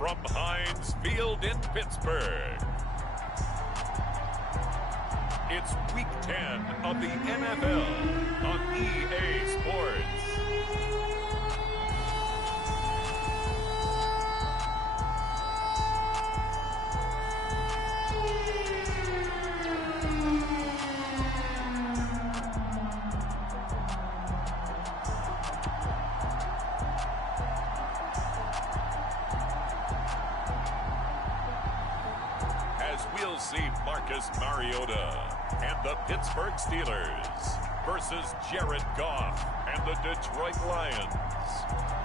from Heinz Field in Pittsburgh. It's Week 10 of the NFL on EA Sports. We'll see Marcus Mariota and the Pittsburgh Steelers versus Jared Goff and the Detroit Lions.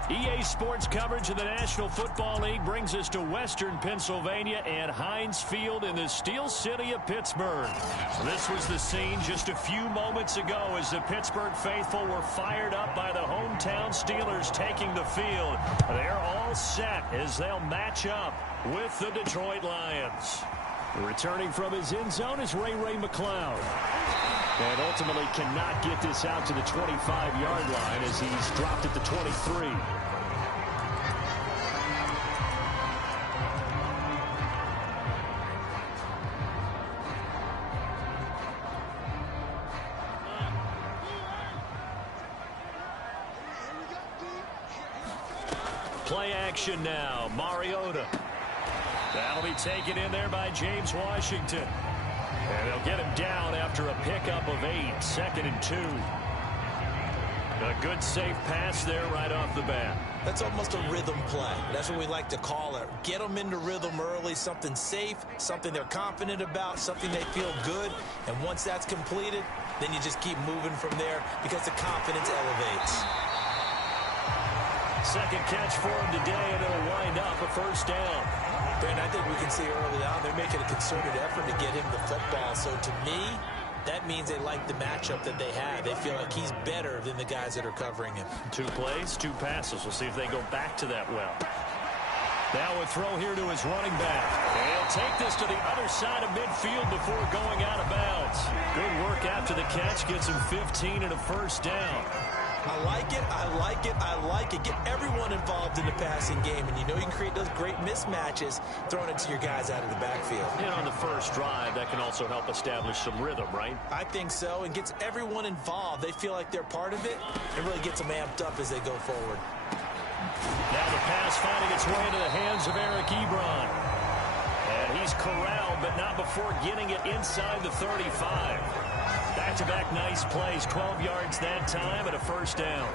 EA Sports coverage of the National Football League brings us to Western Pennsylvania and Heinz Field in the Steel City of Pittsburgh. This was the scene just a few moments ago as the Pittsburgh faithful were fired up by the hometown Steelers taking the field. They're all set as they'll match up with the Detroit Lions. Returning from his end zone is Ray McCloud. And ultimately cannot get this out to the 25-yard line as he's dropped at the 23. Play action now. Mariota. That'll be taken in there by James Washington. And they'll get him down after a pickup of 8, 2nd and 2. A good safe pass there right off the bat. That's almost a rhythm play. That's what we like to call it. Get them into rhythm early, something safe, something they're confident about, something they feel good. And once that's completed, then you just keep moving from there because the confidence elevates. Second catch for him today, and it'll wind up a first down. Ben, I think we can see early on they're making a concerted effort to get him the football. So to me, that means they like the matchup that they have. They feel like he's better than the guys that are covering him. 2 plays, 2 passes. We'll see if they go back to that well. Now a throw here to his running back. And he'll take this to the other side of midfield before going out of bounds. Good work after the catch. Gets him 15 and a first down. I like it, I like it, I like it. Get everyone involved in the passing game, and you know you can create those great mismatches throwing it to your guys out of the backfield. And on the first drive, that can also help establish some rhythm, right? I think so, and gets everyone involved. They feel like they're part of it, and really gets them amped up as they go forward. Now the pass finding its way into the hands of Eric Ebron. And he's corralled, but not before getting it inside the 35. Back-to-back nice plays, 12 yards that time and a first down.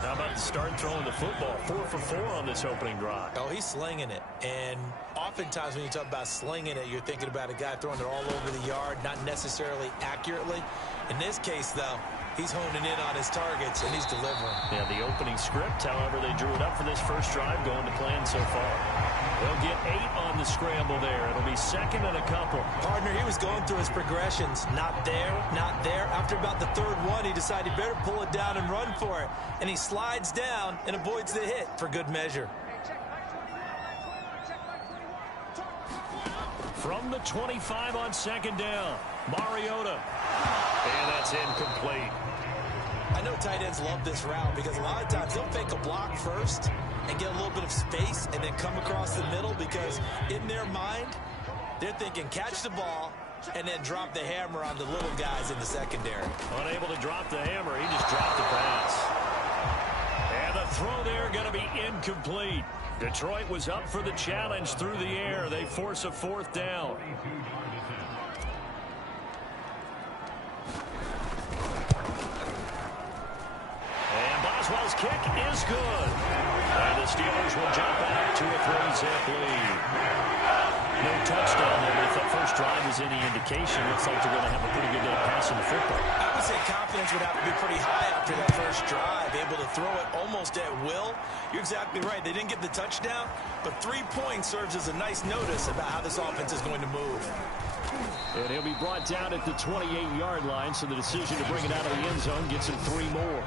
How about the start throwing the football? 4 for 4 on this opening drive. Oh, he's slinging it. And oftentimes when you talk about slinging it, you're thinking about a guy throwing it all over the yard, not necessarily accurately. In this case, though, he's honing in on his targets, and he's delivering. Yeah, the opening script, however, they drew it up for this first drive, going to plan so far. They'll get 8 on the scramble there. It'll be 2nd and a couple. Partner, he was going through his progressions. Not there, not there. After about the 3rd one, he decided he better pull it down and run for it. And he slides down and avoids the hit for good measure. From the 25 on 2nd down, Mariota. And that's incomplete. I know tight ends love this route because a lot of times they'll fake a block first and get a little bit of space and then come across the middle because in their mind, they're thinking catch the ball and then drop the hammer on the little guys in the secondary. Unable to drop the hammer, he just dropped the pass. And the throw there going to be incomplete. Detroit was up for the challenge through the air. They force a 4th down. And Boswell's kick is good. And the Steelers will jump out to a 3-zip lead. No touchdown there. If that first drive is any indication, looks like they're going to have a pretty good day passing the football. I would say confidence would have to be pretty high after that first drive, able to throw it almost at will. You're exactly right. They didn't get the touchdown, but 3 points serves as a nice notice about how this offense is going to move. And he'll be brought down at the 28-yard line, so the decision to bring it out of the end zone gets him 3 more.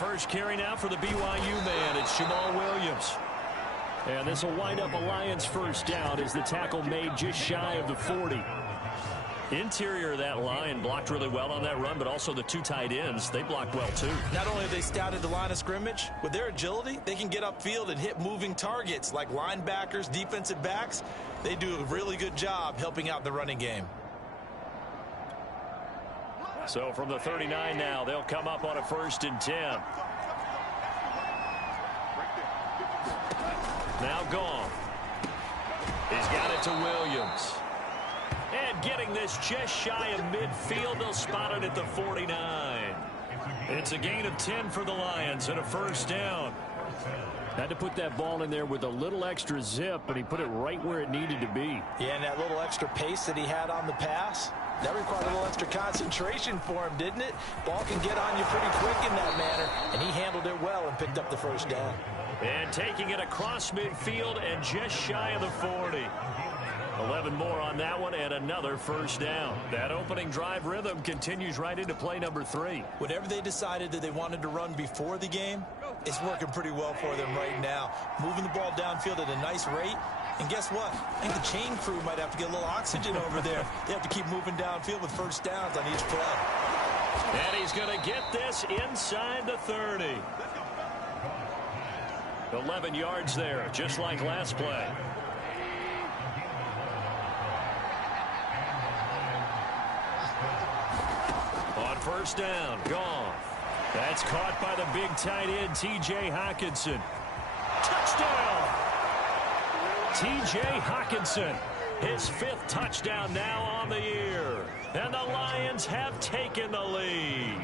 first carry now for the BYU man. It's Jamal Williams. And this will wind up a Lions first down as the tackle made just shy of the 40. Interior of that line blocked really well on that run, but also the two tight ends, they blocked well too. Not only have they scouted the line of scrimmage, with their agility, they can get upfield and hit moving targets like linebackers, defensive backs. They do a really good job helping out the running game. So from the 39 now, they'll come up on a 1st and 10. Now Goff. He's got it to Williams. And getting this just shy of midfield, they'll spot it at the 49. It's a gain of 10 for the Lions and a 1st down. Had to put that ball in there with a little extra zip, but he put it right where it needed to be. Yeah, and that little extra pace that he had on the pass, that required a little extra concentration for him, didn't it? Ball can get on you pretty quick in that manner, and he handled it well and picked up the 1st down. And taking it across midfield and just shy of the 40. 11 more on that one and another 1st down. That opening drive rhythm continues right into play number 3. Whatever they decided that they wanted to run before the game, it's working pretty well for them right now. Moving the ball downfield at a nice rate. And guess what? I think the chain crew might have to get a little oxygen over there. They have to keep moving downfield with 1st downs on each play. And he's going to get this inside the 30. 11 yards there, just like last play. On 1st down, Goff. That's caught by the big tight end, T.J. Hockenson. Touchdown! T.J. Hockenson, his 5th touchdown now on the year. And the Lions have taken the lead.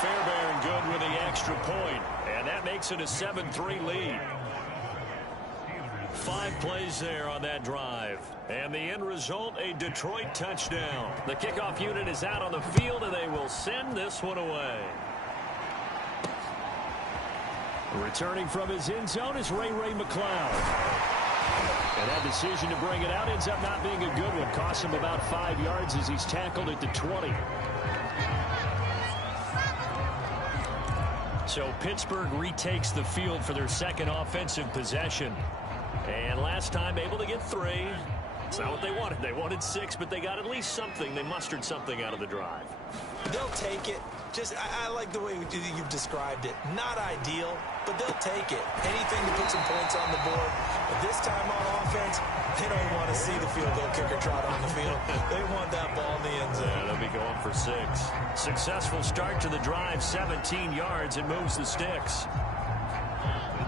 Fairbairn good with the extra point, and that makes it a 7-3 lead. 5 plays there on that drive. And the end result, a Detroit touchdown. The kickoff unit is out on the field, and they will send this one away. Returning from his end zone is Ray McCloud. And that decision to bring it out ends up not being a good one. Costs him about 5 yards as he's tackled at the 20. So Pittsburgh retakes the field for their 2nd offensive possession. And last time able to get 3. It's not what they wanted. They wanted 6, but they got at least something. They mustered something out of the drive. They'll take it. Just, I like the way you've described it. Not ideal, but they'll take it. Anything to put some points on the board. But this time on offense, they don't want to see the field goal kicker trot on the field. They want that ball in the end zone. Yeah, they'll be going for 6. Successful start to the drive, 17 yards, and moves the sticks.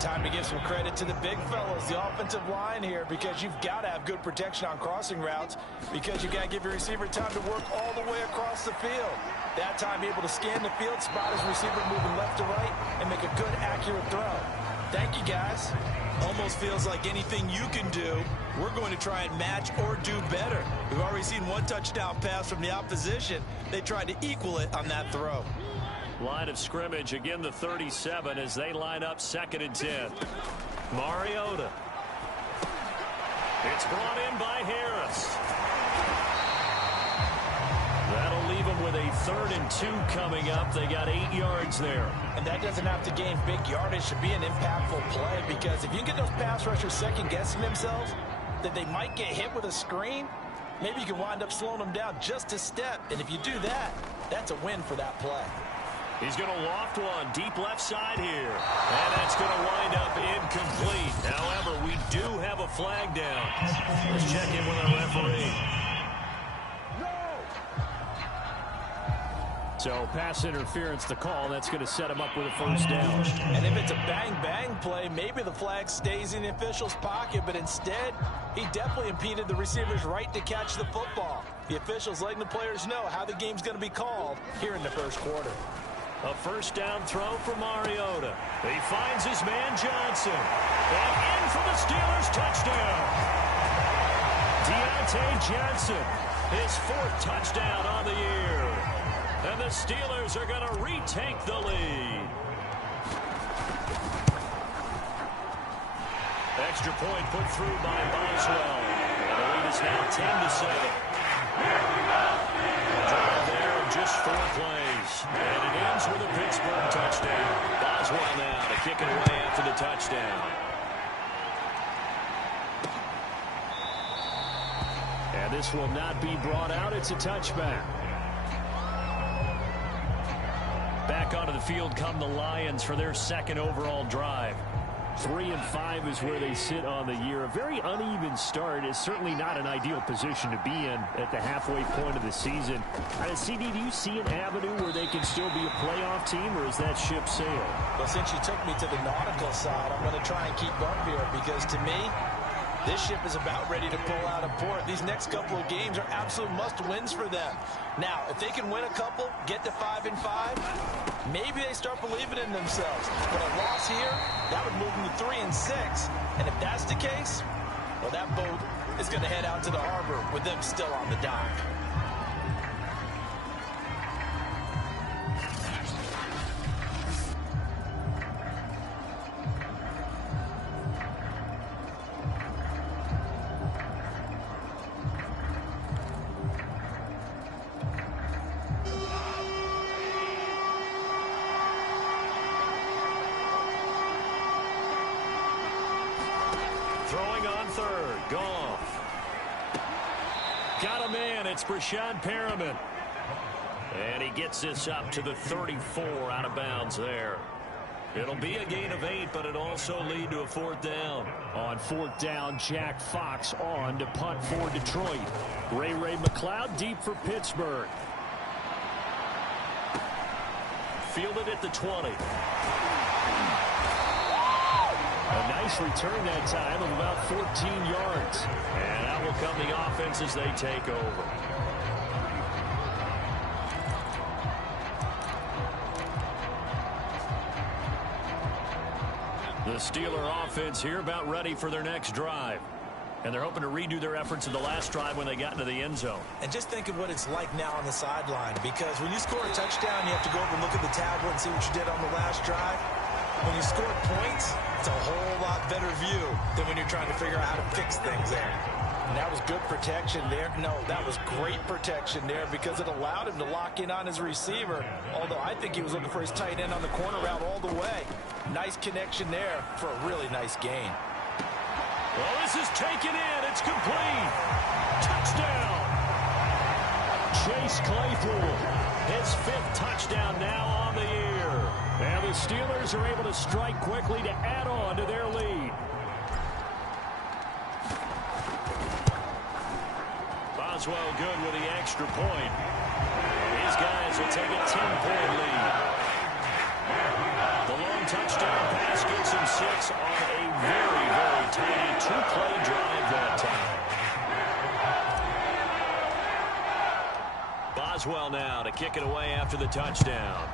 Time to give some credit to the big fellas, the offensive line here, because you've got to have good protection on crossing routes, because you've got to give your receiver time to work all the way across the field. That time able to scan the field, spot his receiver moving left to right, and make a good, accurate throw. Thank you, guys. Almost feels like anything you can do, we're going to try and match or do better. We've already seen 1 touchdown pass from the opposition. They tried to equal it on that throw. Line of scrimmage, again the 37 as they line up 2nd and 10. Mariota. It's brought in by Harris. That'll leave them with a 3rd and 2 coming up. They got 8 yards there. And that doesn't have to gain big yardage to be an impactful play, because if you get those pass rushers second-guessing themselves that they might get hit with a screen, maybe you can wind up slowing them down just a step. And if you do that, that's a win for that play. He's going to loft one deep left side here. And that's going to wind up incomplete. However, we do have a flag down. Let's check in with our referee. So pass interference the call. That's going to set him up with a 1st down. And if it's a bang-bang play, maybe the flag stays in the official's pocket, but instead, he definitely impeded the receiver's right to catch the football. The official's letting the players know how the game's going to be called here in the 1st quarter. A 1st down throw for Mariota. He finds his man Johnson. And in for the Steelers touchdown. Deontay Johnson, his 4th touchdown on the year. And the Steelers are going to retake the lead. Extra point put through by Boswell. And the lead is now 10-7. Drive there of just 4 plays. And it ends with a Pittsburgh touchdown. Boswell now to kick it away after the touchdown. And this will not be brought out. It's a touchback. Back onto the field come the Lions for their second overall drive. 3-5 is where they sit on the year. A very uneven start is certainly not an ideal position to be in at the halfway point of the season. CD, do you see an avenue where they can still be a playoff team, or is that ship sailed? Well, since you took me to the nautical side, I'm going to try and keep up here because to me, this ship is about ready to pull out of port. These next couple of games are absolute must-wins for them. Now, if they can win a couple, get to 5-5, maybe they start believing in themselves. But a loss here, that would move them to 3-6. And if that's the case, well, that boat is going to head out to the harbor with them still on the dock. Throwing on third, Goff. Got a man, it's Brashad Perriman. And he gets this up to the 34 out of bounds there. It'll be a gain of 8, but it'll also lead to a 4th down. On 4th down, Jack Fox on to punt for Detroit. Ray McLeod deep for Pittsburgh. Fielded at the 20. A nice return that time of about 14 yards. And that will come the offense as they take over. The Steeler offense here about ready for their next drive. And they're hoping to redo their efforts in the last drive when they got into the end zone. And just think of what it's like now on the sideline, because when you score a touchdown, you have to go over and look at the tablet and see what you did on the last drive. When you score points, it's a whole lot better view than when you're trying to figure out how to fix things there. And that was good protection there. No, that was great protection there because it allowed him to lock in on his receiver, although I think he was looking for his tight end on the corner route all the way. Nice connection there for a really nice gain. Well, this is taken in. It's complete. Touchdown. Chase Claypool, his 5th touchdown now on the year. And the Steelers are able to strike quickly to add on to their lead. Boswell good with the extra point. These guys will take a 10-point lead. The long touchdown pass gets him 6 on a very, very tiny 2-play drive that time. Boswell now to kick it away after the touchdown.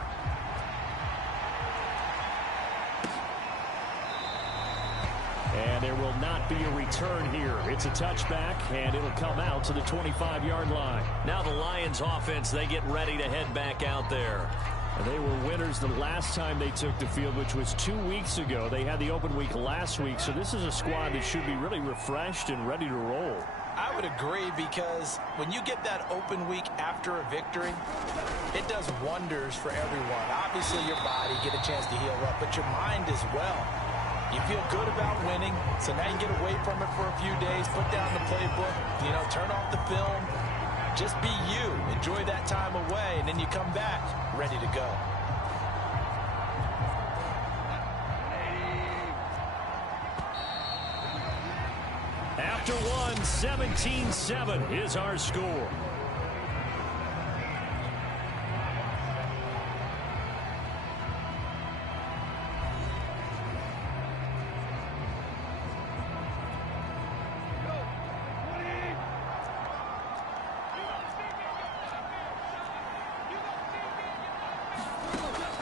And there will not be a return here. It's a touchback, and it'll come out to the 25-yard line. Now the Lions offense, they get ready to head back out there. And they were winners the last time they took the field, which was 2 weeks ago. They had the open week last week, so this is a squad that should be really refreshed and ready to roll. I would agree, because when you get that open week after a victory, it does wonders for everyone. Obviously, your body get a chance to heal up, but your mind as well. You feel good about winning, so now you get away from it for a few days, put down the playbook, turn off the film. Just be you. Enjoy that time away, and then you come back ready to go. After one, 17-7 is our score.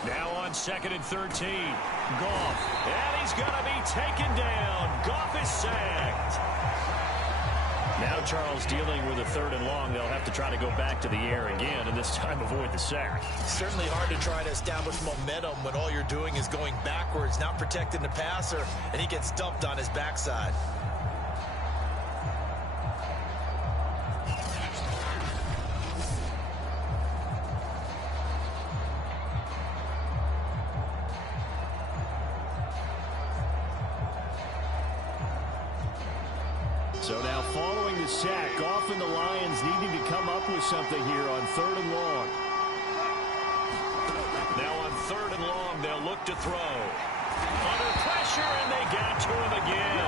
Now on 2nd and 13. Goff. And he's going to be taken down. Goff is sacked. Now Charles dealing with a 3rd and long. They'll have to try to go back to the air again, and this time avoid the sack. Certainly hard to try to establish momentum when all you're doing is going backwards, not protecting the passer, and he gets dumped on his backside. So now following the sack, often the Lions needing to come up with something here on 3rd and long. Now on 3rd and long, they'll look to throw. Under pressure, and they got to him again.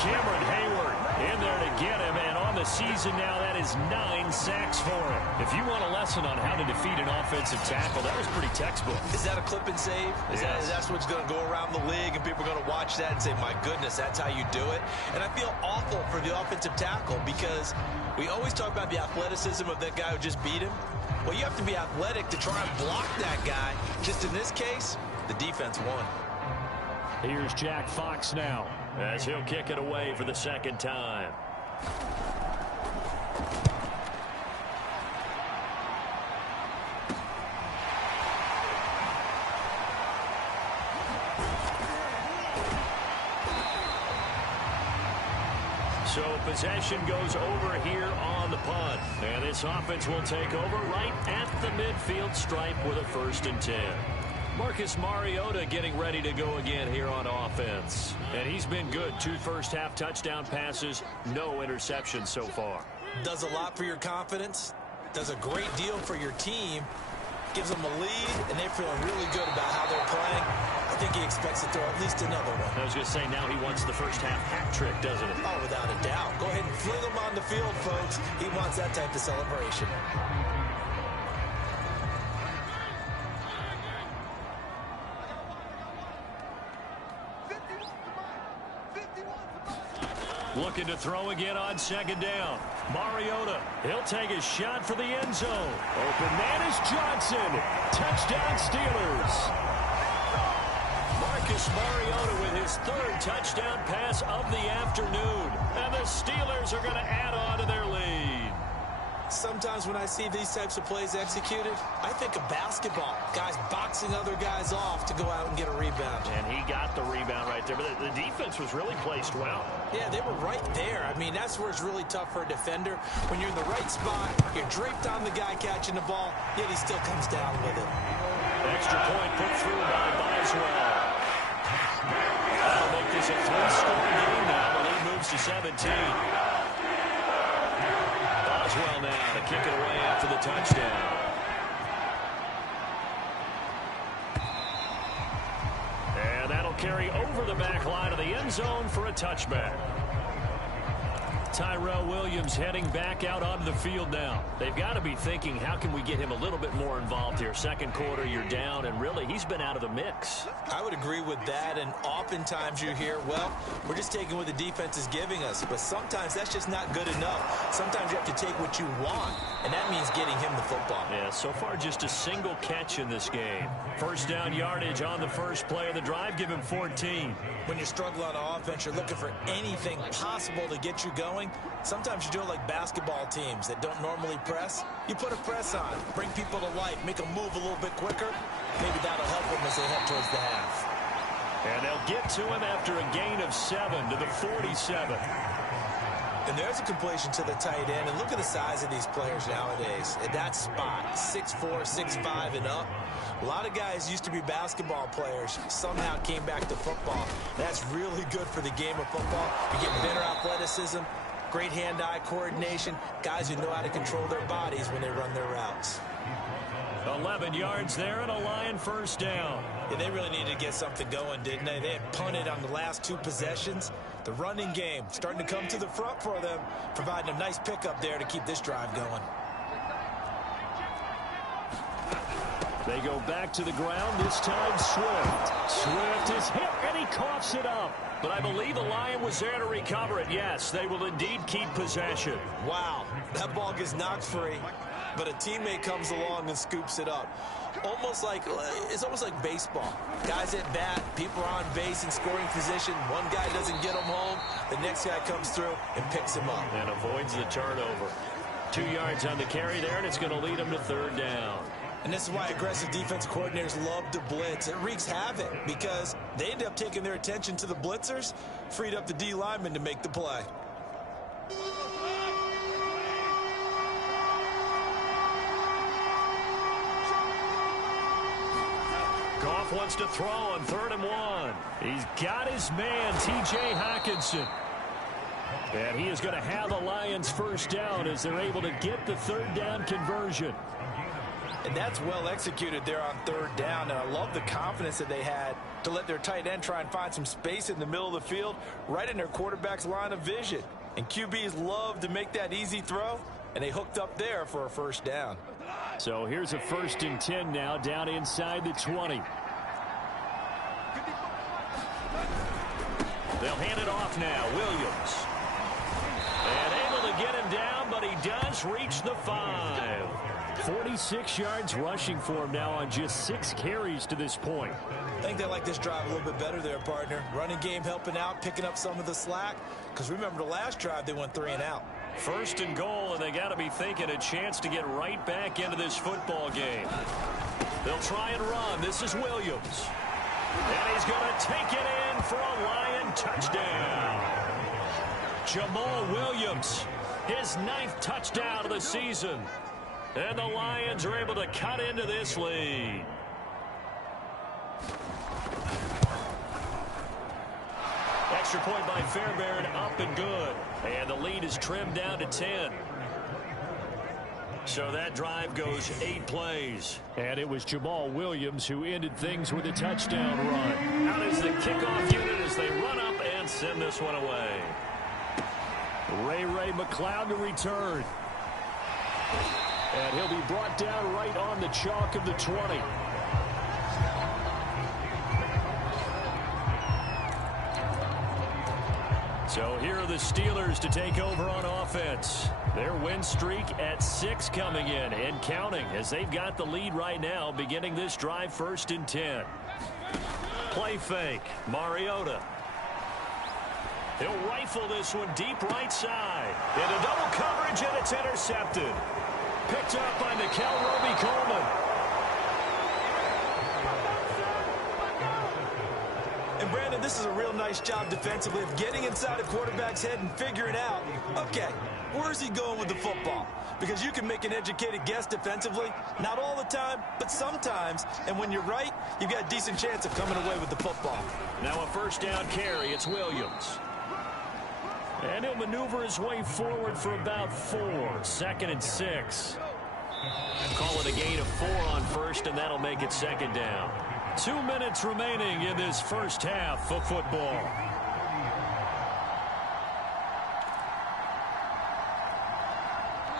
Cameron Hayward in there to get him, and on the season now, that is 9 sacks for him. If you want a lesson on how to defeat an offensive tackle, that was pretty textbook. Is that a clip and save? That's what's going to go around the league, and people are going to watch that and say, my goodness, that's how you do it? And I feel awful for the offensive tackle because we always talk about the athleticism of that guy who just beat him. Well, you have to be athletic to try and block that guy. Just in this case, the defense won. Here's Jack Fox now as he'll kick it away for the 2nd time. So possession goes over here on the punt. And this offense will take over right at the midfield stripe with a 1st and 10. Marcus Mariota getting ready to go again here on offense. And he's been good. 2 first-half touchdown passes, no interceptions so far. Does a lot for your confidence. Does a great deal for your team. Gives them a lead, and they're feeling really good about how they're playing. I think he expects to throw at least another one. I was going to say, now he wants the first-half hat trick, doesn't he? Oh, without a doubt. Go ahead and fling him on the field, folks. He wants that type of celebration. Looking to throw again on 2nd down. Mariota, he'll take a shot for the end zone. Open man is Johnson. Touchdown Steelers. Marcus Mariota with his 3rd touchdown pass of the afternoon. And the Steelers are going to add on to their lead. Sometimes when I see these types of plays executed, I think of basketball. Guys boxing other guys off to go out and get a rebound. And he got the rebound right there. But the defense was really placed well. Yeah, they were right there. I mean, that's where it's really tough for a defender. When you're in the right spot, you're draped on the guy catching the ball, yet he still comes down with it. Extra point put through by Boswell. That'll make this a 3-score game now. The lead moves to 17. Boswell now to kick it away after the touchdown. And that'll carry over the back line of the end zone for a touchback. Tyrell Williams heading back out onto the field now. They've got to be thinking, how can we get him a little bit more involved here? 2nd quarter, you're down, and really, he's been out of the mix. I would agree with that, and oftentimes you hear, well, we're just taking what the defense is giving us, but sometimes that's just not good enough. Sometimes you have to take what you want, and that means getting him the football. Yeah, so far just a single catch in this game. 1st down yardage on the first play of the drive, give him 14. When you struggle on offense, you're looking for anything possible to get you going. Sometimes you do it like basketball teams that don't normally press. You put a press on, bring people to life, make them move a little bit quicker. Maybe that'll help them as they head towards the half. And they'll get to him after a gain of 7 to the 47. And there's a completion to the tight end. And look at the size of these players nowadays. At that spot, 6'4", 6'5", and up. A lot of guys used to be basketball players, somehow came back to football. That's really good for the game of football. You get better athleticism, great hand-eye coordination, guys who know how to control their bodies when they run their routes. 11 yards there and a Lion 1st down. Yeah, they really needed to get something going, didn't they? They had punted on the last 2 possessions. The running game starting to come to the front for them, providing a nice pickup there to keep this drive going. They go back to the ground, this time Swift. Swift is hit, and he coughs it up. But I believe the Lion was there to recover it. Yes, they will indeed keep possession. Wow, that ball gets knocked free, but a teammate comes along and scoops it up. It's almost like baseball. Guys at bat, people are on base in scoring position. One guy doesn't get them home. The next guy comes through and picks him up. And avoids the turnover. 2 yards on the carry there, and it's going to lead him to 3rd down. And this is why aggressive defense coordinators love to blitz. It wreaks havoc because they end up taking their attention to the blitzers, freed up the D lineman to make the play. Goff wants to throw on 3rd and 1. He's got his man, T.J. Hockenson. And he is going to have the Lions first down as they're able to get the third down conversion. And that's well executed there on third down. And I love the confidence that they had to let their tight end try and find some space in the middle of the field, right in their quarterback's line of vision. And QBs love to make that easy throw, and they hooked up there for a first down. So here's a 1st and 10 now, down inside the 20. They'll hand it off now. Williams. And able to get him down, but he does reach the 5. 46 yards rushing for him now on just 6 carries to this point. I think they like this drive a little bit better there, partner. Running game helping out, picking up some of the slack. Because remember the last drive, they went 3 and out. 1st and goal, and they got to be thinking a chance to get right back into this football game. They'll try and run. This is Williams. And he's going to take it in for a Lion touchdown. Jamal Williams, his 9th touchdown of the season. And the Lions are able to cut into this lead. Extra point by Fairbairn, up and good. And the lead is trimmed down to 10. So that drive goes 8 plays. And it was Jamal Williams who ended things with a touchdown run. Out is the kickoff unit as they run up and send this one away. Ray McLeod to return. And he'll be brought down right on the chalk of the 20. So here are the Steelers to take over on offense. Their win streak at 6 coming in and counting as they've got the lead right now, beginning this drive 1st and 10. Play fake. Mariota. He'll rifle this one deep right side. Into double coverage, and it's intercepted. Picked up by Nikel Roby-Coleman. And Brandon, this is a real nice job defensively of getting inside a quarterback's head and figuring out, okay, where's he going with the football? Because you can make an educated guess defensively, not all the time, but sometimes. And when you're right, you've got a decent chance of coming away with the football. Now a 1st down carry. It's Williams. And he'll maneuver his way forward for about 4. 2nd and 6. Call it a gain of 4 on 1st, and that'll make it 2nd down. 2 minutes remaining in this first half of football.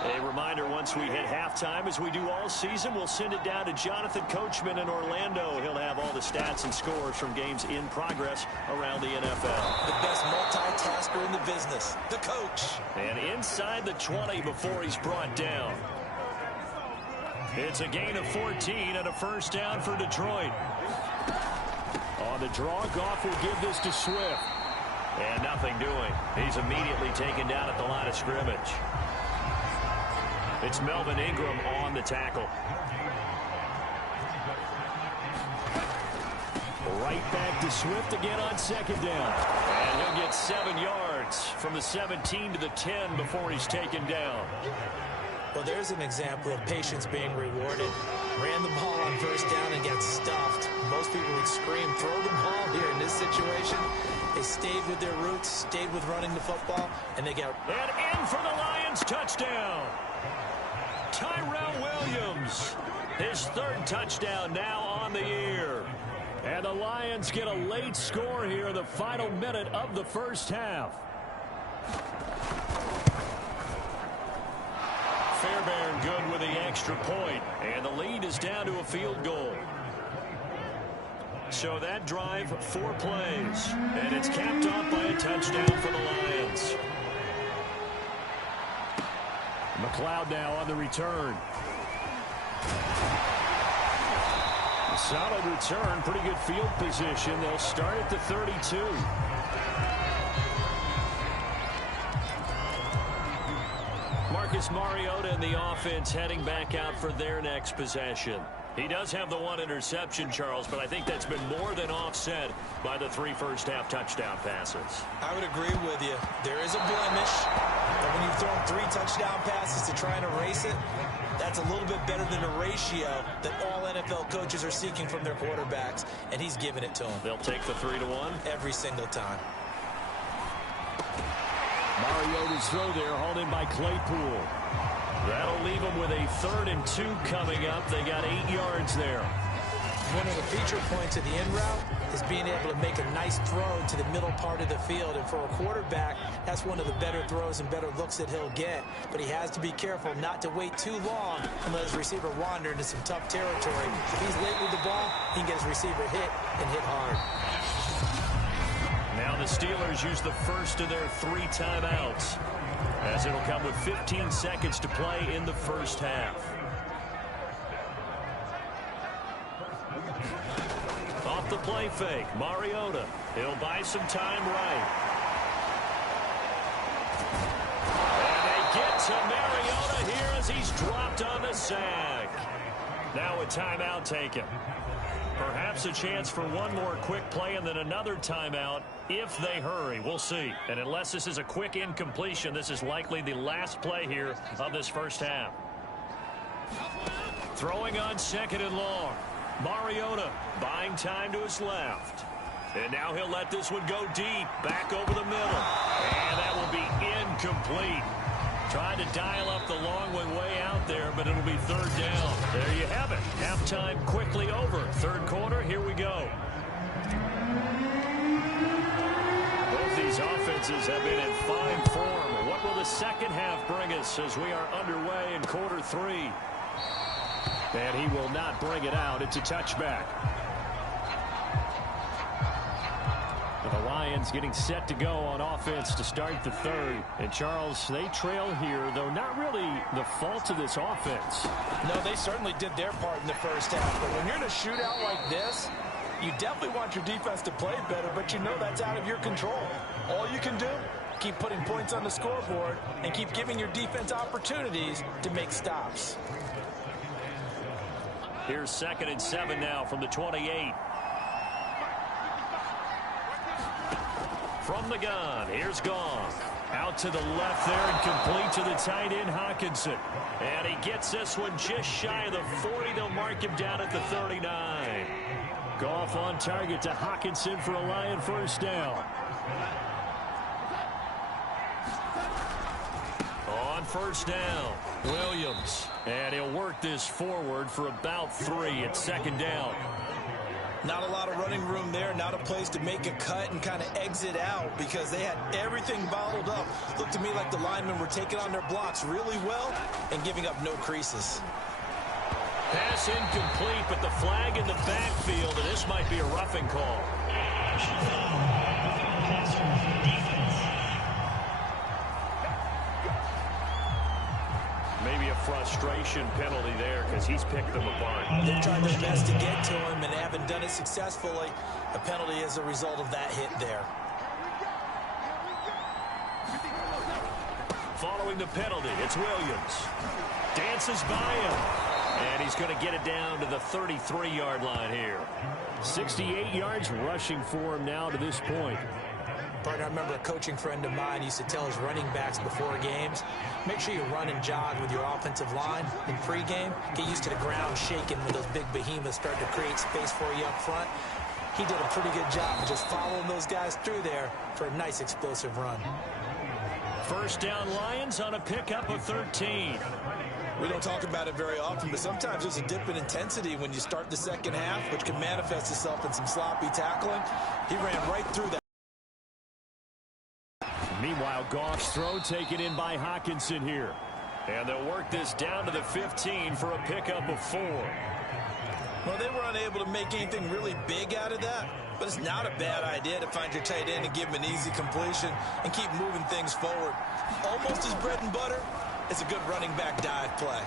A reminder, once we hit halftime, as we do all season, we'll send it down to Jonathan Coachman in Orlando. He'll have all the stats and scores from games in progress around the NFL. The best multitasker in the business, the coach. And inside the 20 before he's brought down. It's a gain of 14 and a 1st down for Detroit. On the draw, Goff will give this to Swift. And nothing doing. He's immediately taken down at the line of scrimmage. It's Melvin Ingram on the tackle. Right back to Swift again on 2nd down. And he'll get 7 yards from the 17 to the 10 before he's taken down. Well, there's an example of patience being rewarded. Ran the ball on 1st down and got stuffed. Most people would scream, throw the ball here in this situation. They stayed with their roots, stayed with running the football, and they got... And in for the Lions, touchdown. Tyrell Williams, his 3rd touchdown now on the year. And the Lions get a late score here in the final minute of the first half. Fairbairn good with the extra point, and the lead is down to a field goal. So that drive, 4 plays, and it's capped off by a touchdown for the Lions. McLeod now on the return. A solid return, pretty good field position. They'll start at the 32. Marcus Mariota and the offense heading back out for their next possession. He does have the 1 interception, Charles, but I think that's been more than offset by the 3 first-half touchdown passes. I would agree with you. There is a blemish, but when you've thrown 3 touchdown passes to try and erase it, that's a little bit better than the ratio that all NFL coaches are seeking from their quarterbacks, and he's giving it to them. They'll take the 3-1? Every single time. Mariota's throw there, hauled in by Claypool. That'll leave them with a 3rd and 2 coming up. They got 8 yards there. One of the feature points of the in route is being able to make a nice throw to the middle part of the field. And for a quarterback, that's one of the better throws and better looks that he'll get. But he has to be careful not to wait too long and let his receiver wander into some tough territory. If he's late with the ball, he can get his receiver hit and hit hard. Now the Steelers use the first of their 3 timeouts, as it'll come with 15 seconds to play in the first half. Off the play fake, Mariota. He'll buy some time right. And they get to Mariota here as he's dropped on the sack. Now a timeout taken. Perhaps a chance for one more quick play and then another timeout if they hurry. We'll see. And unless this is a quick incompletion, this is likely the last play here of this first half. Throwing on 2nd and long. Mariota buying time to his left. And now he'll let this one go deep. Back over the middle. And that will be incomplete. Trying to dial up the long one way out there, but it'll be 3rd down. There you have it. Halftime quickly over. 3rd quarter, here we go. Both these offenses have been in fine form. What will the second half bring us as we are underway in quarter 3? And he will not bring it out. It's a touchback. The Lions getting set to go on offense to start the 3rd. And, Charles, they trail here, though not really the fault of this offense. No, they certainly did their part in the first half. But when you're in a shootout like this, you definitely want your defense to play better, but you know that's out of your control. All you can do, keep putting points on the scoreboard and keep giving your defense opportunities to make stops. Here's 2nd and 7 now from the 28. From the gun, here's Goff. Out to the left there and complete to the tight end, Hockenson. And he gets this one just shy of the 40. They'll mark him down at the 39. Goff on target to Hockenson for a Lion first down. On first down, Williams. And he'll work this forward for about 3 at 2nd down. Not a lot of running room there, not a place to make a cut and kind of exit out because they had everything bottled up. Looked to me like the linemen were taking on their blocks really well and giving up no creases. Pass incomplete, but the flag in the backfield, and this might be a roughing call. Maybe a frustration penalty there because he's picked them apart. They've tried their best to get to him and haven't done it successfully. A penalty as a result of that hit there. Following the penalty, it's Williams. Dances by him. And he's going to get it down to the 33-yard line here. 68 yards rushing for him now to this point. Partner, I remember a coaching friend of mine used to tell his running backs before games, make sure you run and jog with your offensive line in pregame. Get used to the ground shaking when those big behemoths start to create space for you up front. He did a pretty good job of just following those guys through there for a nice explosive run. First down Lions on a pickup of 13. We don't talk about it very often, but sometimes there's a dip in intensity when you start the second half, which can manifest itself in some sloppy tackling. He ran right through that. Meanwhile, Goff's throw taken in by Hockenson here. And they'll work this down to the 15 for a pickup of 4. Well, they were unable to make anything really big out of that, but it's not a bad idea to find your tight end and give him an easy completion and keep moving things forward. Almost his bread and butter. It's a good running back dive play.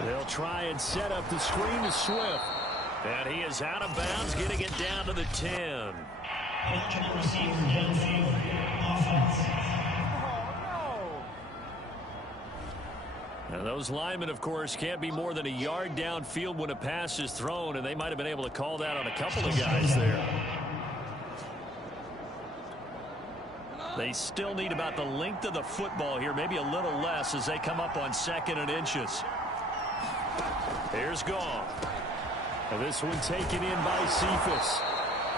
They'll try and set up the screen to Swift. And he is out of bounds, getting it down to the 10. Now those linemen, of course, can't be more than a yard downfield when a pass is thrown, and they might have been able to call that on a couple of guys there. They still need about the length of the football here, maybe a little less as they come up on 2nd and inches. Here's Goff. Now this one taken in by Cephas.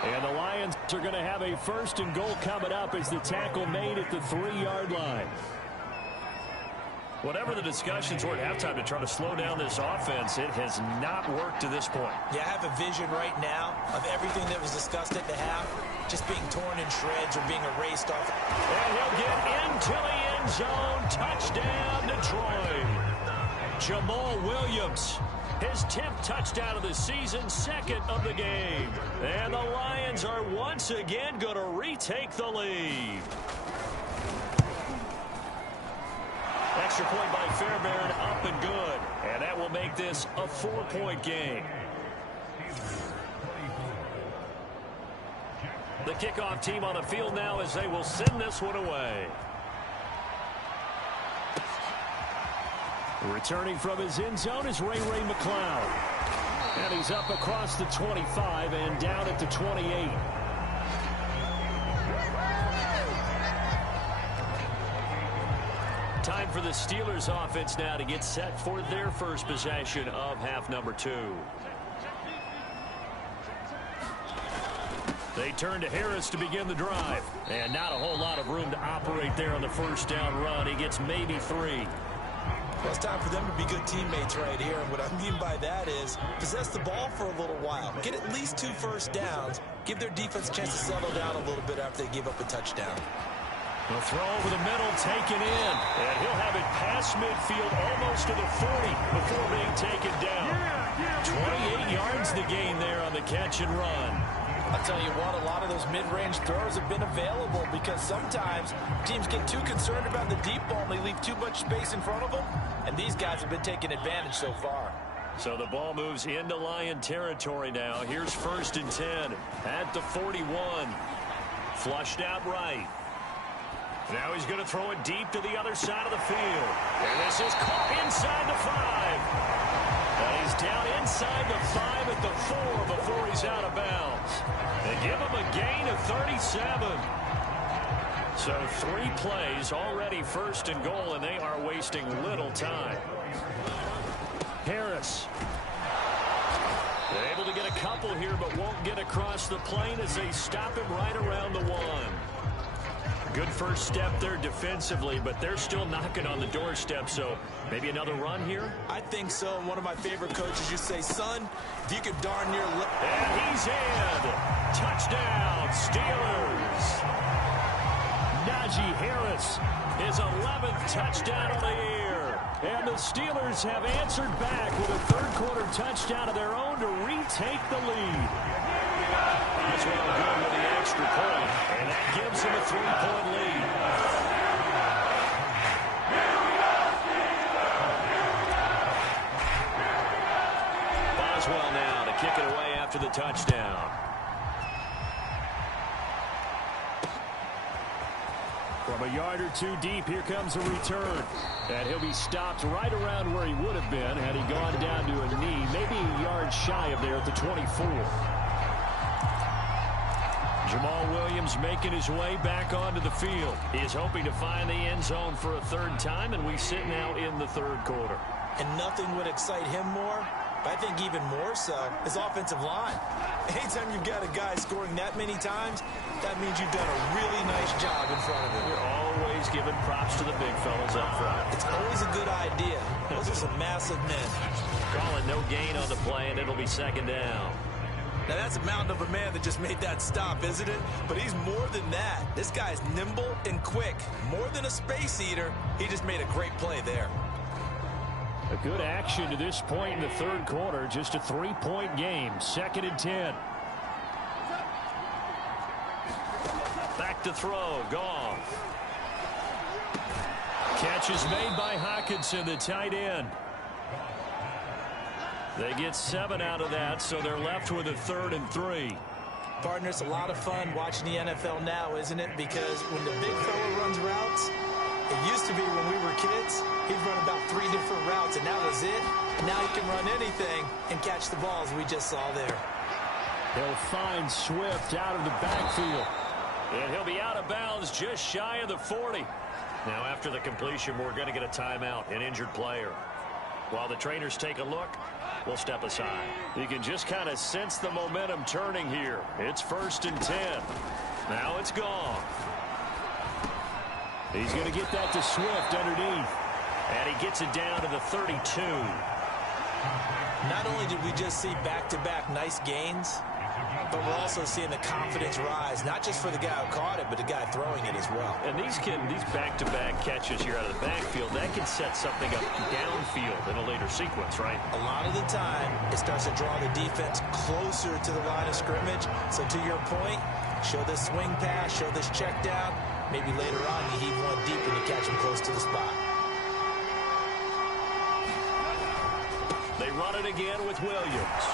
And the Lions are going to have a 1st and goal coming up as the tackle made at the 3-yard line. Whatever the discussions were at halftime to try to slow down this offense, it has not worked to this point. Yeah, I have a vision right now of everything that was discussed at the half just being torn in shreds or being erased off. And he'll get into the end zone. Touchdown, Detroit. Jamal Williams, his 10th touchdown of the season, 2nd of the game. And the Lions are once again going to retake the lead. Extra point by Fairbairn, up and good. And that will make this a 4-point game. The kickoff team on the field now as they will send this one away. Returning from his end zone is Ray McCloud. And he's up across the 25 and down at the 28. Time for the Steelers offense now to get set for their first possession of half number 2. They turn to Harris to begin the drive. And not a whole lot of room to operate there on the first down run. He gets maybe 3. Well, it's time for them to be good teammates right here. And what I mean by that is possess the ball for a little while. Get at least 2 first downs. Give their defense a chance to settle down a little bit after they give up a touchdown. The throw over the middle, taken in. And he'll have it past midfield almost to the 40 before being taken down. 28 yards the gain there on the catch and run. I'll tell you what, a lot of those mid-range throws have been available because sometimes teams get too concerned about the deep ball and they leave too much space in front of them. And these guys have been taking advantage so far. So the ball moves into Lion territory now. Here's 1st and 10 at the 41. Flushed out right. Now he's going to throw it deep to the other side of the field. And this is caught inside the 5. And he's down inside the 5 at the 4 before he's out of bounds. They give him a gain of 37. So 3 plays already 1st and goal, and they are wasting little time. Harris. They're able to get a couple here, but won't get across the plane as they stop him right around the 1. Good first step there defensively, but they're still knocking on the doorstep, so maybe another run here? I think so. One of my favorite coaches used to say, son, if you could darn near... And he's in. Touchdown, Steelers. Najee Harris, his 11th touchdown of the year. And the Steelers have answered back with a third-quarter touchdown of their own to retake the lead. That's well good with the extra point, and that gives him a 3-point lead. Boswell now to kick it away after the touchdown. From a yard or 2 deep, here comes a return. And he'll be stopped right around where he would have been had he gone down to a knee, maybe a yard shy of there at the 24. Jamal Williams making his way back onto the field. He is hoping to find the end zone for a 3rd time, and we sit now in the 3rd quarter. And nothing would excite him more, but I think even more so, his offensive line. Anytime you've got a guy scoring that many times, that means you've done a really nice job in front of him. We're always giving props to the big fellas up front. It's always a good idea. Those are some massive men. Calling no gain on the play, and it'll be 2nd down. Now, that's a mountain of a man that just made that stop, isn't it? But he's more than that. This guy's nimble and quick. More than a space eater, he just made a great play there. A good action to this point in the 3rd quarter. Just a 3-point game. 2nd and 10. Back to throw. Goff. Catch is made by Hockenson, the tight end. They get 7 out of that, so they're left with a 3rd and 3. Partner, it's a lot of fun watching the NFL now, isn't it? Because when the big fella runs routes, it used to be when we were kids, he'd run about 3 different routes, and that was it. And now he can run anything and catch the balls we just saw there. He'll find Swift out of the backfield. And he'll be out of bounds just shy of the 40. Now, after the completion, we're going to get a timeout, an injured player. While the trainers take a look, will step aside. You can just kind of sense the momentum turning here. It's 1st and 10. Now it's gone. He's going to get that to Swift underneath. And he gets it down to the 32. Not only did we just see back-to-back nice gains, but we're also seeing the confidence rise, not just for the guy who caught it, but the guy throwing it as well. And these back-to-back catches here out of the backfield, that can set something up downfield in a later sequence, right? A lot of the time, it starts to draw the defense closer to the line of scrimmage. So to your point, show this swing pass, show this check down. Maybe later on you heave one deep and you catch him close to the spot. They run it again with Williams.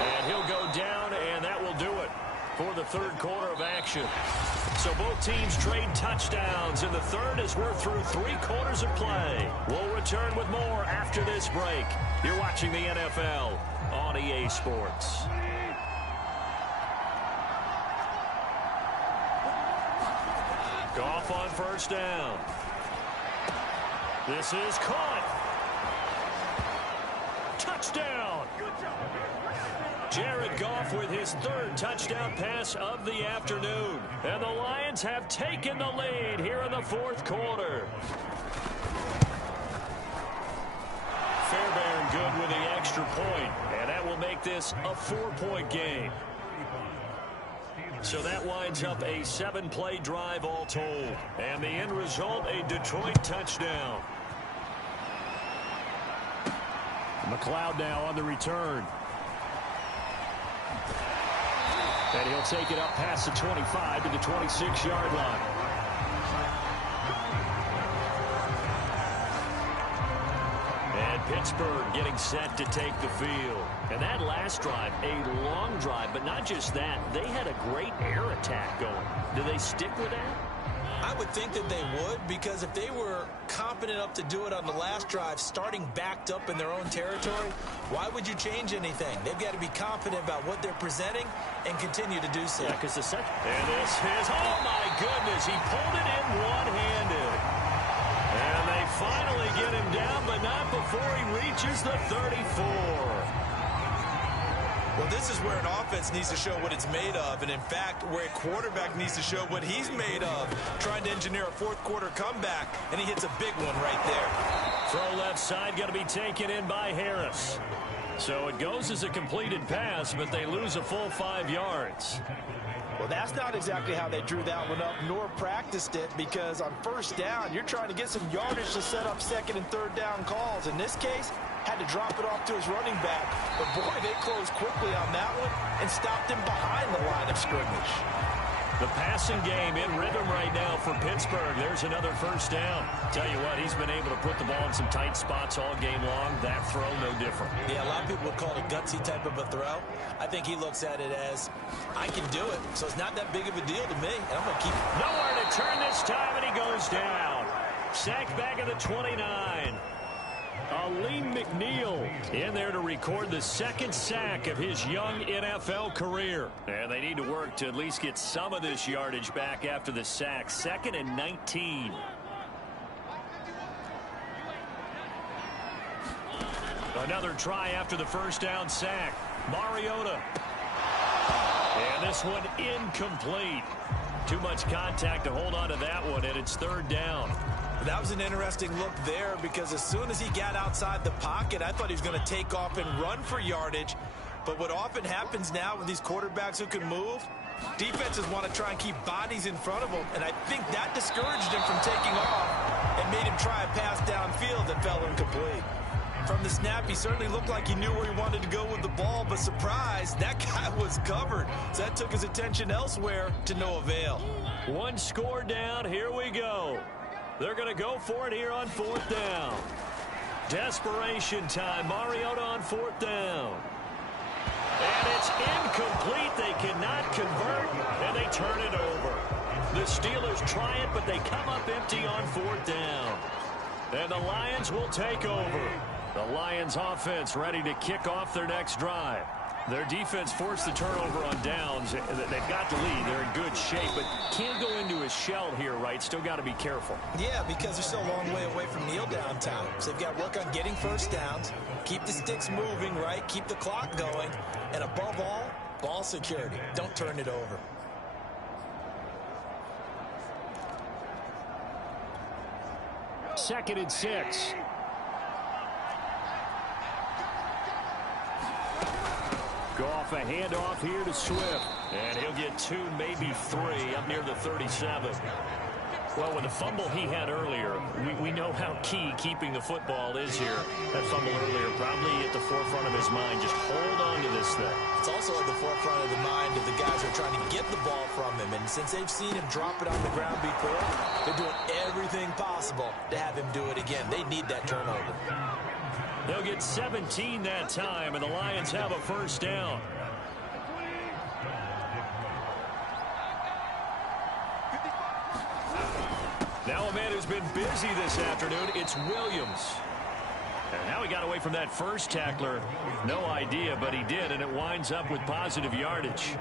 And he'll go down, and that will do it for the third quarter of action. So both teams trade touchdowns in the third as we're through 3 quarters of play. We'll return with more after this break. You're watching the NFL on EA Sports. Goff on first down. This is caught. Touchdown. Jared Goff with his 3rd touchdown pass of the afternoon. And the Lions have taken the lead here in the 4th quarter. Fairbairn good with the extra point, and that will make this a 4-point game. So that winds up a 7-play drive all told. And the end result, a Detroit touchdown. McLeod now on the return. And he'll take it up past the 25 to the 26-yard line. And Pittsburgh getting set to take the field. And that last drive, a long drive, but not just that. They had a great air attack going. Do they stick with that? I would think that they would, because if they were competent enough to do it on the last drive, starting backed up in their own territory, why would you change anything? They've got to be confident about what they're presenting and continue to do so. Yeah, because the second. And this is, oh my goodness, he pulled it in one-handed. And they finally get him down, but not before he reaches the 34. Well, this is where an offense needs to show what it's made of, and in fact, where a quarterback needs to show what he's made of, trying to engineer a 4th quarter comeback, and he hits a big one right there. Throw left side, going to be taken in by Harris. So it goes as a completed pass, but they lose a full 5 yards. Well, that's not exactly how they drew that one up, nor practiced it, because on first down, you're trying to get some yardage to set up 2nd and 3rd down calls. In this case, had to drop it off to his running back. But, boy, they closed quickly on that one and stopped him behind the line of scrimmage. The passing game in rhythm right now for Pittsburgh. There's another first down. Tell you what, he's been able to put the ball in some tight spots all game long. That throw, no different. Yeah, a lot of people would call it a gutsy type of a throw. I think he looks at it as, I can do it, so it's not that big of a deal to me, and I'm going to keep it. Nowhere to turn this time, and he goes down. Sacked back at the 29. Aleem McNeil in there to record the 2nd sack of his young NFL career. And they need to work to at least get some of this yardage back after the sack. 2nd and 19. Another try after the first down sack. Mariota. And this one incomplete. Too much contact to hold on to that one, and it's 3rd down. That was an interesting look there, because as soon as he got outside the pocket, I thought he was going to take off and run for yardage. But what often happens now with these quarterbacks who can move, defenses want to try and keep bodies in front of them, and I think that discouraged him from taking off and made him try a pass downfield that fell incomplete. From the snap, he certainly looked like he knew where he wanted to go with the ball, but surprise, that guy was covered. So that took his attention elsewhere to no avail. One score down, here we go. They're going to go for it here on 4th down. Desperation time. Mariota on 4th down. And it's incomplete. They cannot convert, and they turn it over. The Steelers try it, but they come up empty on 4th down. And the Lions will take over. The Lions offense ready to kick off their next drive. Their defense forced the turnover on downs. They've got the lead. They're in good shape, but can't go into a shell here, right? Still got to be careful. Yeah, because they're still a long way away from kneel down time. So they've got to work on getting first downs, keep the sticks moving, right? Keep the clock going, and above all, ball security. Don't turn it over. Second and 6. Goff, a handoff here to Swift. And he'll get 2, maybe 3 up near the 37. Well, with the fumble he had earlier, we know how key keeping the football is here. That fumble earlier probably at the forefront of his mind. Just hold on to this thing. It's also at the forefront of the mind of the guys who are trying to get the ball from him. And since they've seen him drop it on the ground before, they're doing everything possible to have him do it again. They need that turnover. They'll get 17 that time, and the Lions have a first down. Now a man who's been busy this afternoon, it's Williams. And now he got away from that first tackler. No idea, but he did, and it winds up with positive yardage.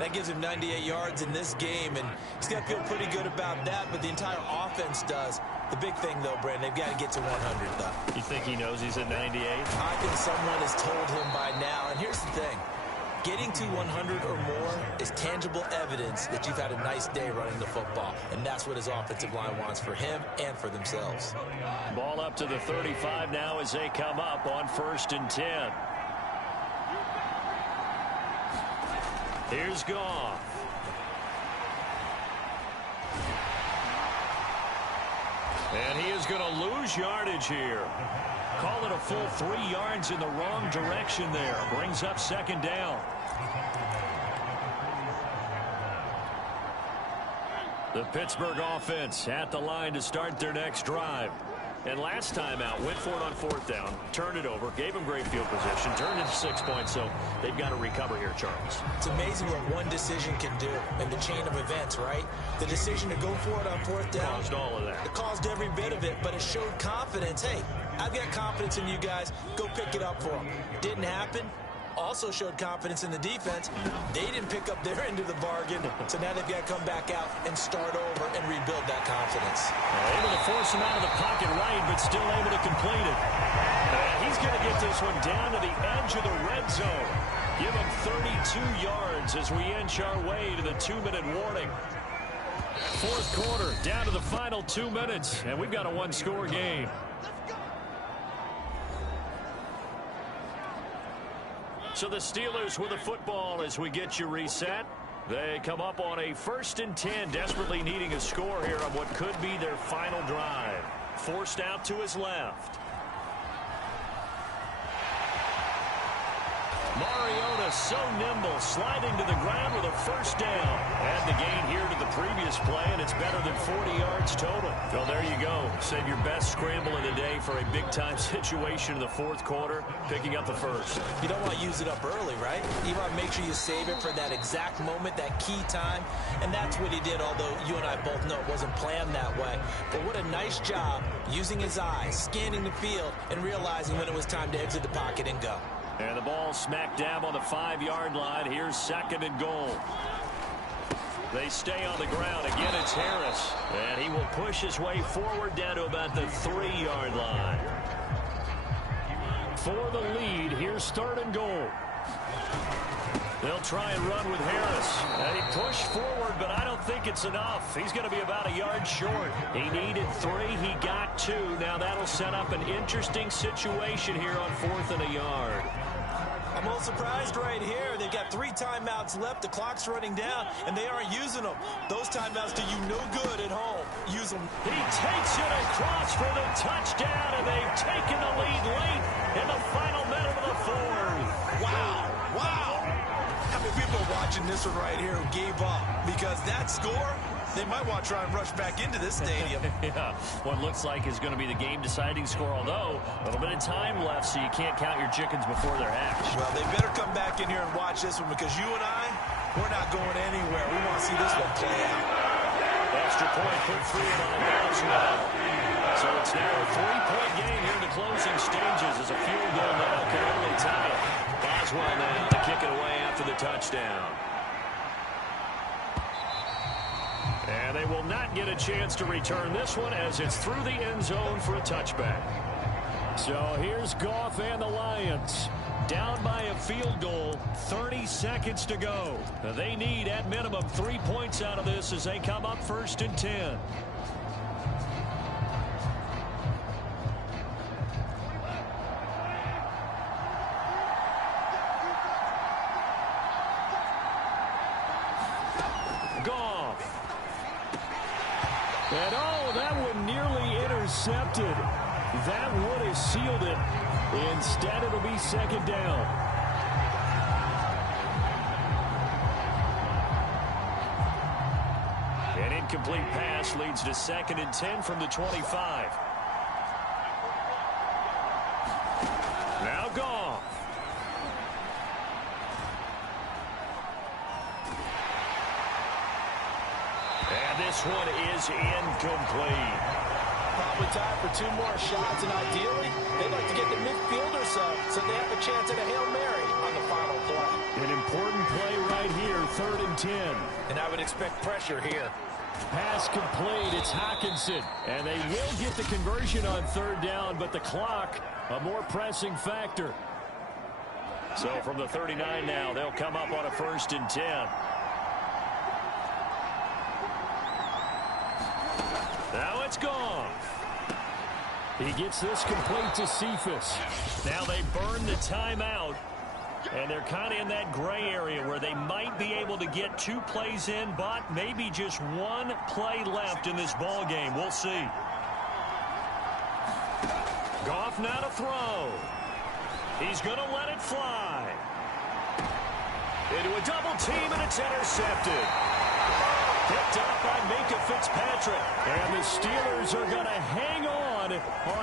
That gives him 98 yards in this game, and he's got to feel pretty good about that, but the entire offense does. The big thing, though, Brandon, they've got to get to 100, though. You think he knows he's at 98? I think someone has told him by now, and here's the thing. Getting to 100 or more is tangible evidence that you've had a nice day running the football, and that's what his offensive line wants for him and for themselves. Ball up to the 35 now as they come up on 1st and 10. Here's Goff. And he is going to lose yardage here. Call it a full 3 yards in the wrong direction there. Brings up 2nd down. The Pittsburgh offense at the line to start their next drive. And last time out, went for it on 4th down, turned it over, gave him great field position, turned it to 6 points, so they've got to recover here, Charles. It's amazing what one decision can do in the chain of events, right? The decision to go for it on 4th down. Caused all of that. It caused every bit of it, but it showed confidence. Hey, I've got confidence in you guys. Go pick it up for them. Didn't happen. Also showed confidence in the defense. They didn't pick up their end of the bargain, so now they've got to come back out and start over and rebuild that confidence. Able to force him out of the pocket right, but still able to complete it. And he's going to get this one down to the edge of the red zone. Give him 32 yards as we inch our way to the 2-minute warning. 4th quarter, down to the final 2 minutes, and we've got a 1-score game. So the Steelers with the football as we get you reset. They come up on a 1st and 10, desperately needing a score here on what could be their final drive. Forced out to his left. Mariota so nimble, sliding to the ground with a 1st down. Add the gain here to the previous play, and it's better than 40 yards total. Well, there you go. Save your best scramble of the day for a big-time situation in the 4th quarter, picking up the 1st. You don't want to use it up early, right? You want to make sure you save it for that exact moment, that key time, and that's what he did, although you and I both know it wasn't planned that way. But what a nice job using his eyes, scanning the field, and realizing when it was time to exit the pocket and go. And the ball smack dab on the 5-yard line. Here's 2nd and goal. They stay on the ground. Again, it's Harris. And he will push his way forward down to about the 3-yard line. For the lead, here's 3rd and goal. They'll try and run with Harris. And he pushed forward, but I don't think it's enough. He's going to be about a yard short. He needed 3. He got 2. Now that'll set up an interesting situation here on 4th and a yard. I'm a little surprised right here. They've got 3 timeouts left. The clock's running down, and they aren't using them. Those timeouts do you no good at home. Use them. He takes it across for the touchdown, and they've taken the lead late in the final minute of the 4th. Wow. Wow. How many people are watching this one right here who gave up? Because that score, they might want to try and rush back into this stadium. Yeah, what looks like is going to be the game-deciding score, although a little bit of time left, so you can't count your chickens before they're hatched. Well, they better come back in here and watch this one, because you and I, we're not going anywhere. We want to see this one play out. Extra point put through on a bounce now. So it's now a 3-point game here in the closing stages as a field goal now can only tie it. As as well now to kick it away after the touchdown. And they will not get a chance to return this one as it's through the end zone for a touchback. So here's Goff and the Lions. Down by a field goal, 30 seconds to go. They need at minimum 3 points out of this as they come up 1st and 10. Goff. And oh, that one nearly intercepted. That would have sealed it. Instead, it'll be 2nd down. An incomplete pass leads to 2nd and 10 from the 25. Now Goff. And this one is incomplete. Probably time for 2 more shots, and ideally, they'd like to get the midfielder so they have a chance at a Hail Mary on the final play. An important play right here, 3rd and 10. And I would expect pressure here. Pass complete, it's Hockenson. And they will get the conversion on 3rd down, but the clock, a more pressing factor. So from the 39 now, they'll come up on a 1st and 10. Now it's gone. He gets this complete to Cephas. Now they burn the timeout, and they're kind of in that gray area where they might be able to get 2 plays in, but maybe just 1 play left in this ball game. We'll see. Goff now to throw. He's going to let it fly. Into a double team, and it's intercepted. Picked up by Minka Fitzpatrick. And the Steelers are going to hang on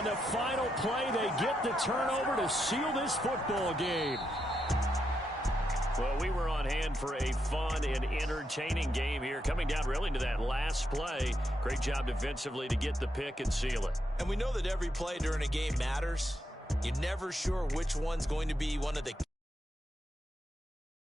the final play. They get the turnover to seal this football game. Well, we were on hand for a fun and entertaining game here. Coming down really to that last play. Great job defensively to get the pick and seal it. And we know that every play during a game matters. You're never sure which one's going to be one of the